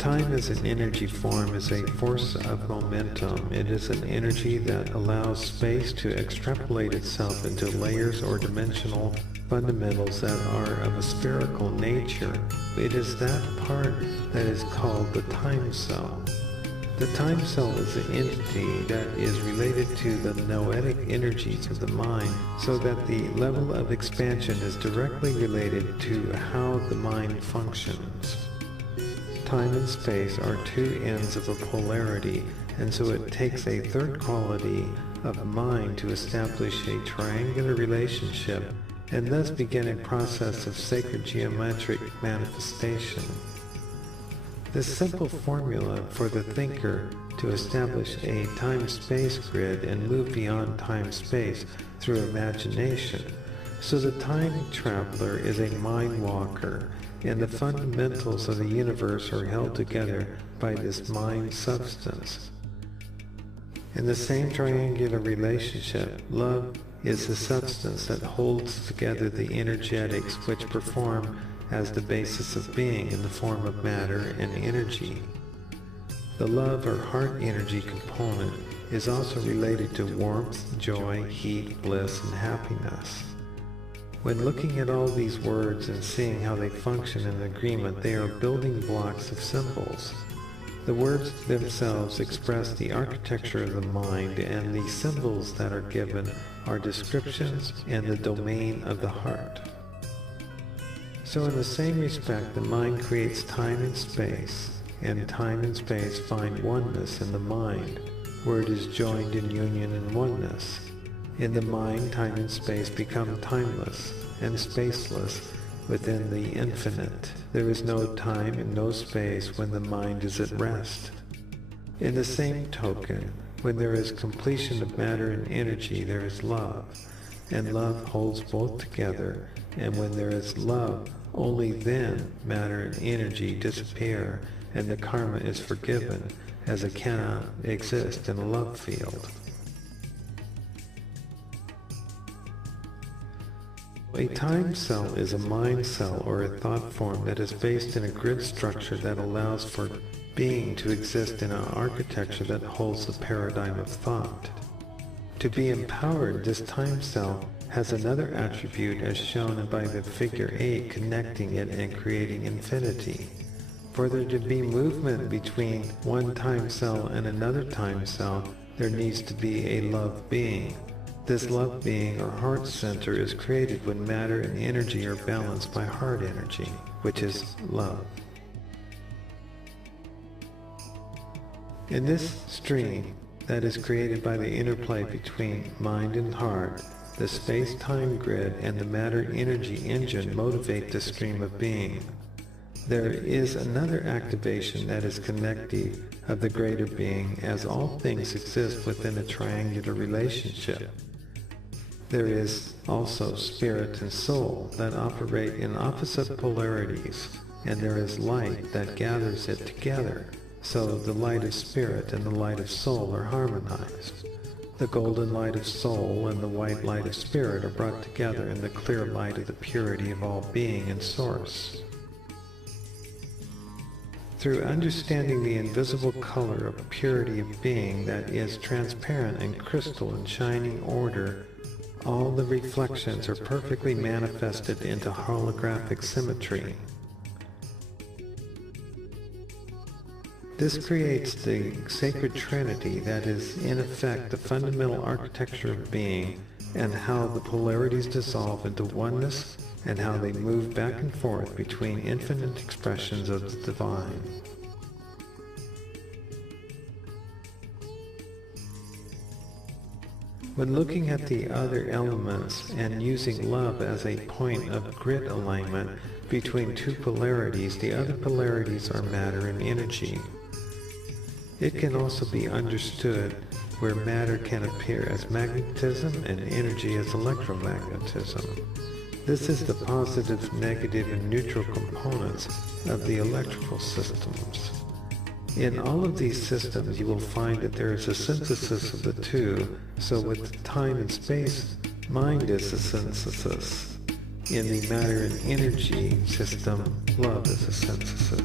Time as an energy form is a force of momentum. It is an energy that allows space to extrapolate itself into layers or dimensional fundamentals that are of a spherical nature. It is that part that is called the time cell. The time cell is an entity that is related to the noetic energies of the mind, so that the level of expansion is directly related to how the mind functions. Time and space are two ends of a polarity, and so it takes a third quality of mind to establish a triangular relationship and thus begin a process of sacred geometric manifestation. This simple formula for the thinker to establish a time-space grid and move beyond time-space through imagination. So the time traveler is a mind walker, and the fundamentals of the universe are held together by this mind substance. In the same triangular relationship, love is the substance that holds together the energetics which perform as the basis of being in the form of matter and energy. The love or heart energy component is also related to warmth, joy, heat, bliss, and happiness. When looking at all these words and seeing how they function in agreement, they are building blocks of symbols. The words themselves express the architecture of the mind, and the symbols that are given are descriptions and the domain of the heart. So in the same respect, the mind creates time and space, and time and space find oneness in the mind, where it is joined in union and oneness. In the mind, time and space become timeless and spaceless within the infinite. There is no time and no space when the mind is at rest. In the same token, when there is completion of matter and energy, there is love, and love holds both together, and when there is love, only then matter and energy disappear and the karma is forgiven, as it cannot exist in a love field. A time cell is a mind cell or a thought form that is based in a grid structure that allows for being to exist in an architecture that holds the paradigm of thought. To be empowered, this time cell has another attribute as shown by the figure 8 connecting it and creating infinity. For there to be movement between one time cell and another time cell, there needs to be a love being. This love being or heart center is created when matter and energy are balanced by heart energy, which is love. In this stream that is created by the interplay between mind and heart, the space-time grid and the matter-energy engine motivate the stream of being. There is another activation that is connective of the greater being, as all things exist within a triangular relationship. There is also spirit and soul that operate in opposite polarities, and there is light that gathers it together, so the light of spirit and the light of soul are harmonized. The golden light of soul and the white light of spirit are brought together in the clear light of the purity of all being and source. Through understanding the invisible color of purity of being that is transparent and crystal in shining order, all the reflections are perfectly manifested into holographic symmetry. This creates the sacred trinity that is in effect the fundamental architecture of being, and how the polarities dissolve into oneness and how they move back and forth between infinite expressions of the divine. When looking at the other elements and using love as a point of grid alignment between two polarities, the other polarities are matter and energy. It can also be understood where matter can appear as magnetism and energy as electromagnetism. This is the positive, negative, and neutral components of the electrical systems. In all of these systems, you will find that there is a synthesis of the two, so with time and space, mind is a synthesis. In the matter and energy system, love is a synthesis.